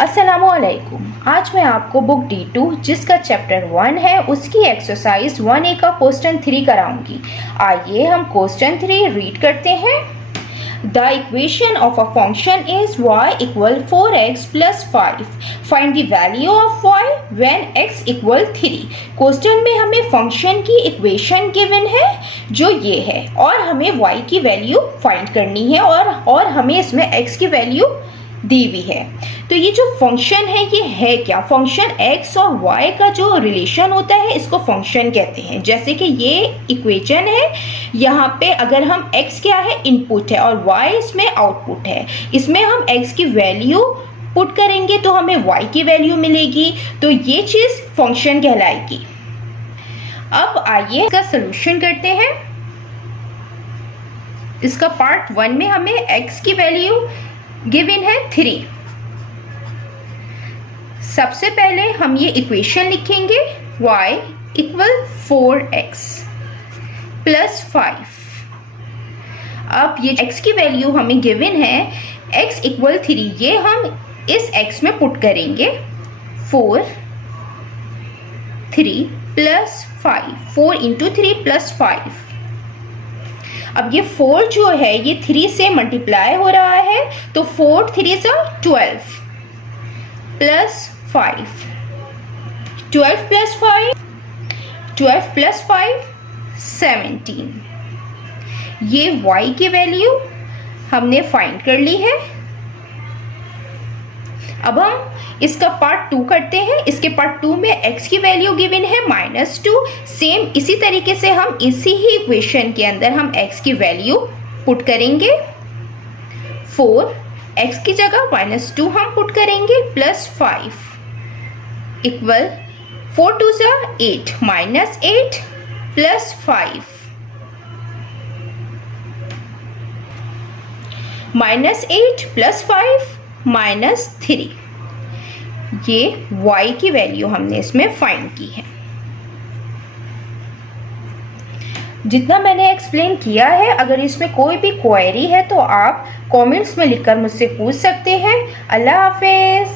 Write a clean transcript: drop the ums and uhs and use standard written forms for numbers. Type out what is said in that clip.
अस्सलामुअलैकुम। आज मैं आपको बुक D2 जिसका चैप्टर 1 है उसकी एक्सरसाइज 1A का क्वेश्चन 3 कराऊंगी। आइए हम क्वेश्चन 3 रीड करते हैं। The equation of a function is y equal 4x plus 5. Find the value of y when x equal 3. Question में हमें फंक्शन की इक्वेशन गिवन है जो ये है और हमें y की वैल्यू फाइंड करनी है और हमें इसमें x की वैल्यू दी हुई है। तो ये जो फंक्शन है क्या? फंक्शन x और y का जो रिलेशन होता है इसको फंक्शन कहते हैं। जैसे कि ये इक्वेशन है, यहाँ पे अगर हम x क्या है इनपुट है और y इसमें आउटपुट है, इसमें हम x की वैल्यू पुट करेंगे तो हमें y की वैल्यू मिलेगी, तो ये चीज फंक्शन कहलाएगी। अब आइए इसका सोल्यूशन करते हैं। इसका पार्ट 1 में हमें x की वैल्यू गिवन है 3। सबसे पहले हम ये इक्वेशन लिखेंगे y इक्वल 4x प्लस 5। अब ये x की वैल्यू हमें गिवन है x इक्वल 3, ये हम इस x में पुट करेंगे 4 3 प्लस 5, 4 इंटू 3 प्लस 5। अब ये 4 जो है ये 3 से मल्टीप्लाई हो रहा है, तो 4 3 से 12 प्लस 5, 12 प्लस 5, 12 प्लस 5 17। ये y की वैल्यू हमने फाइंड कर ली है। अब हम इसका पार्ट 2 करते हैं। इसके पार्ट 2 में x की वैल्यू गिवन है -2। सेम इसी तरीके से हम इसी ही इक्वेशन के अंदर हम x की वैल्यू पुट करेंगे। 4 x की जगह -2 हम पुट करेंगे प्लस 5 इक्वल 4 2 से 8 -8 प्लस 5 -8 प्लस 5 -3। ये y की वैल्यू हमने इसमें फाइंड की है। जितना मैंने एक्सप्लेन किया है, अगर इसमें कोई भी क्वेरी है तो आप कमेंट्स में लिखकर मुझसे पूछ सकते हैं। अल्लाह हाफिज।